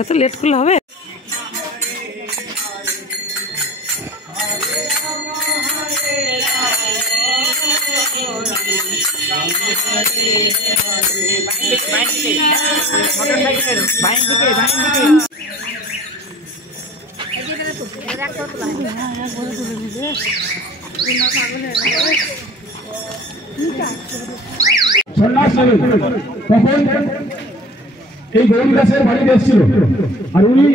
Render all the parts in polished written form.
এত লেট করলে হবে? এই গৌরীদাসের বাড়িতে এসেছিল আর উনি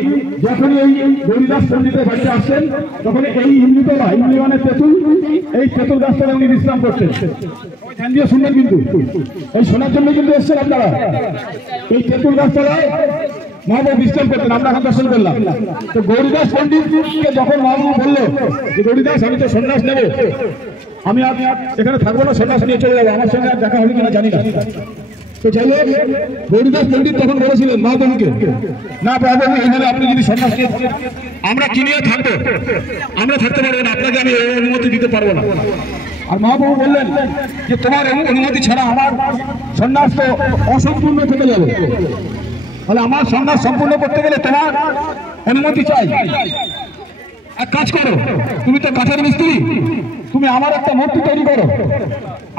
যখনই এই গৌরীদাস পণ্ডিতের বাড়িতে আসছেন তখন এই ইমলিতলা ইমলি মানে তেঁতুল, এই তেঁতুল গাছটা উনি বিশ্রাম করতেন। ধ্যান দিয়ে শুনবেন কিন্তু, এই শোনার জন্য কিন্তু এসছেন আপনারা। এই তেঁতুল গাছতলায় মহাবাবু বিশ্রাম করতেন, আমরা এখন দর্শন করলাম। তো গৌরীদাস পণ্ডিতকে যখন মহাবাবু বললো যে গৌরীদাস আমি তো সন্ন্যাস নেব, আমি আর এখানে থাকবো না, সন্ন্যাস নিয়ে চলে যাবো, আমার সঙ্গে আর দেখা হবে কিনা জানি না। তো যাই হোক গৌরীদাস পণ্ডিত তখন বলেছিলেন মহাপ্রভুকে, না প্রভু এখানে আপনি যদি সন্ন্যাস নিয়ে আমরা কি নিয়ে থাকবো, আমরা থাকতে পারবো না, আপনাকে আমি এই অনুমতি দিতে পারবো না। আর মহাপ্রভু বললেন যে তোমার অনুমতি ছাড়া আমার সন্ন্যাস তো অসম্পূর্ণ থেকে যাবে, তাহলে আমার সন্ন্যাস সম্পূর্ণ করতে গেলে তোমার অনুমতি চাই। এক কাজ করো, তুমি তো কাঠের মিস্ত্রি, তুমি আমার একটা মূর্তি তৈরি করো,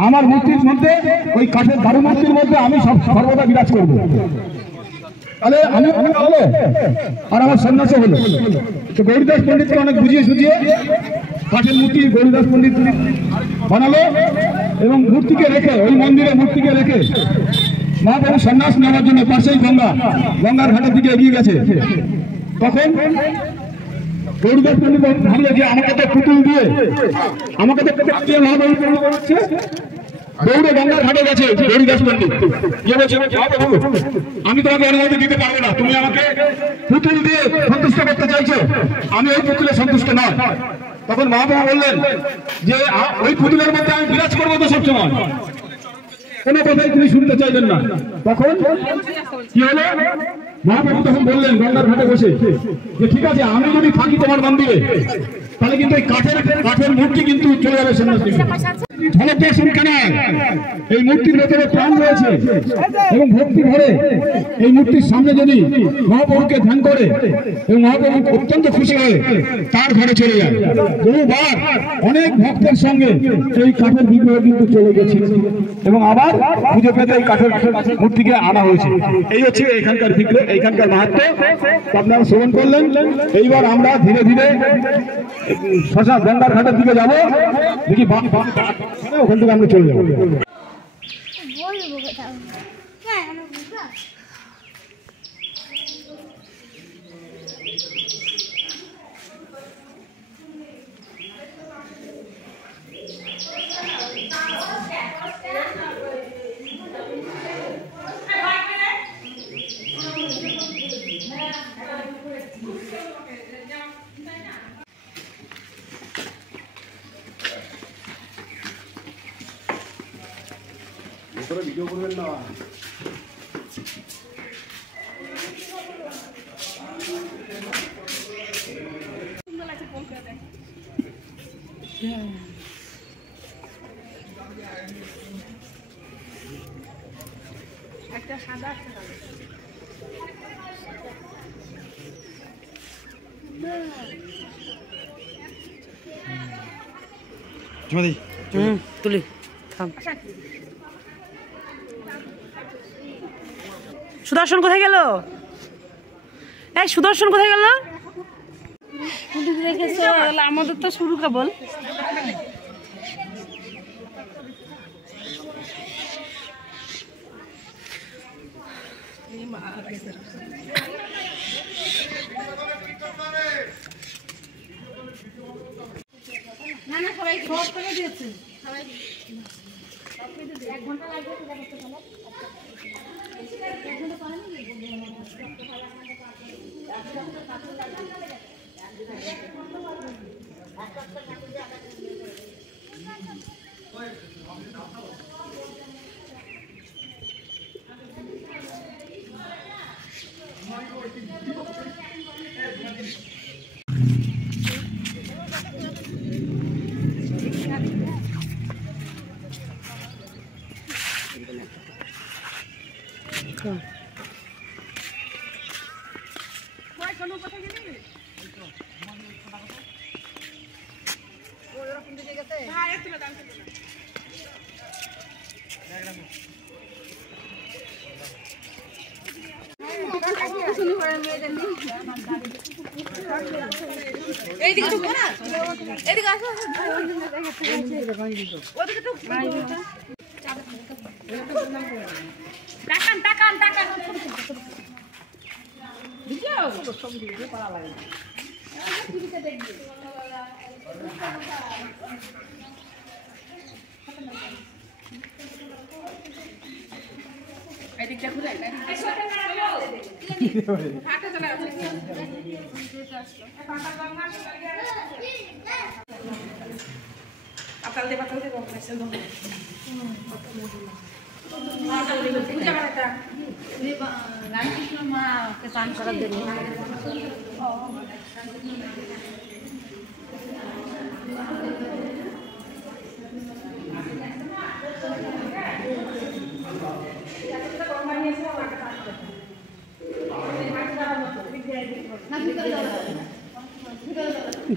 আমার মূর্তির মধ্যে ওই কাঠের দারু মূর্তির মধ্যে আমি সর্বদা বিরাজ করবো, তাহলে আমি হলো আর আমার সন্ন্যাসও হলো। তো গৌরীদাস পণ্ডিতকে অনেক বুঝিয়ে সুঝিয়ে কাঠের মূর্তি গৌরীদাস পণ্ডিত বানালো এবং মূর্তিকে রেখে ওই মন্দিরে মূর্তিকে রেখে মহাপ্রভু সন্ন্যাস নেওয়ার জন্য পাশেই গঙ্গার ঘাটের দিকে এগিয়ে গেছে। তখন গৌরীদাস পণ্ডিত ভাবলো যে আমাকে তো পুতুল দিয়ে দৌড়ে গঙ্গার ঘাটে গেছে গৌরীদাস পণ্ডিত, গিয়ে বলছে আমি তোমাকে অনুমতি দিতে পারবো না, তুমি আমাকে পুতুল দিয়ে সন্তুষ্ট করতে চাইছো, আমি ওই পুতুলে সন্তুষ্ট নয়। তখন মহাপ্রভু বললেন যে ওই পুতুলের মধ্যে আমি বিরাজ করবো তো সবসময়, কোনো কথাই তিনি শুনতে চাইলেন না। তখন কি হলো, মহাপ্রভু তখন বললেন গঙ্গার ঘাটে বসে যে ঠিক আছে আমি যদি থাকি তোমার মন্দিরে তাহলে কিন্তু এই কাঠের মূর্তি কিন্তু চলে যাবে সন্ন্যাসী। ঝলক দর্শন কেন, এই মূর্তির ভেতরে প্রাণ রয়েছে এবং ভক্তি ভরে এই মূর্তির সামনে যদি মহাপ্রভুকে ধ্যান করে এবং মহাপ্রভু অত্যন্ত খুশি হয়ে তার ঘরে চলে যায়। বহুবার অনেক ভক্তের সঙ্গে এই কাঠের বিগ্রহ কিন্তু চলে গেছে এবং আবার পুজো পেতে এই কাঠের মূর্তিকে আনা হয়েছে। এই হচ্ছে এখানকার বিগ্রহ, এইখানকার মাহাত্ম্য আপনারা শ্রবণ করলেন। এইবার আমরা ধীরে ধীরে শশা গঙ্গার ঘাটের দিকে যাবো, দেখি ওখান থেকে আমরা চলে যাবো। ভিডিও করবেন না, একটা সাদা তুলি থাম। সুদর্শন কোথায় গেল? এই সুদর্শন কোথায় গেল? আমাদের তো শুরু কেবল। না না সবাই সব করে দিয়েছে, সবাই 1 ঘন্টা লাগবে পূজা করতে গেলে। 1 ঘন্টা পরে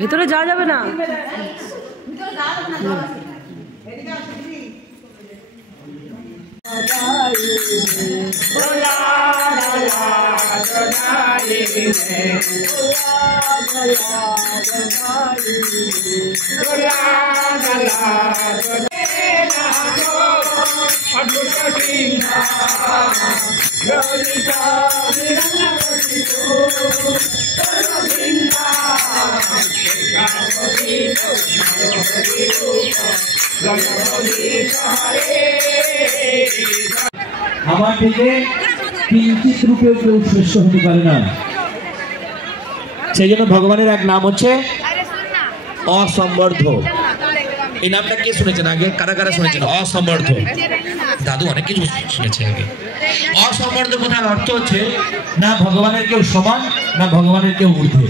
ভিতরে যাওয়া যাবে না। আমার থেকে কিঞ্চিত রূপে কেউ শ্রেষ্ঠ হতে পারে না। সেই জন্য ভগবানের এক নাম হচ্ছে অসম্বর্ধ। এই নামটা কে শুনেছেন আগে? কারা কারা শুনেছেন অসম্বর্ধ? দাদু অনেক কিছু শুনেছে আগে। অসম্বর্ধ কথার অর্থ হচ্ছে না ভগবানের কেউ সমান, না ভগবানের কেউ ঊর্ধ্বে।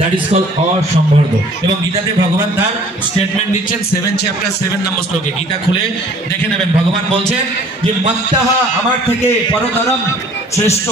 দ্যাট ইজ কল্ড অসম্বর্ধ। এবং গীতাতে ভগবান তার স্টেটমেন্ট দিচ্ছেন 7 চ্যাপ্টার 7 নম্বর শ্লোকে। গীতা খুলে দেখে নেবেন। ভগবান বলছেন যে মত্তঃ, আমার থেকে পরতরম শ্রেষ্ঠ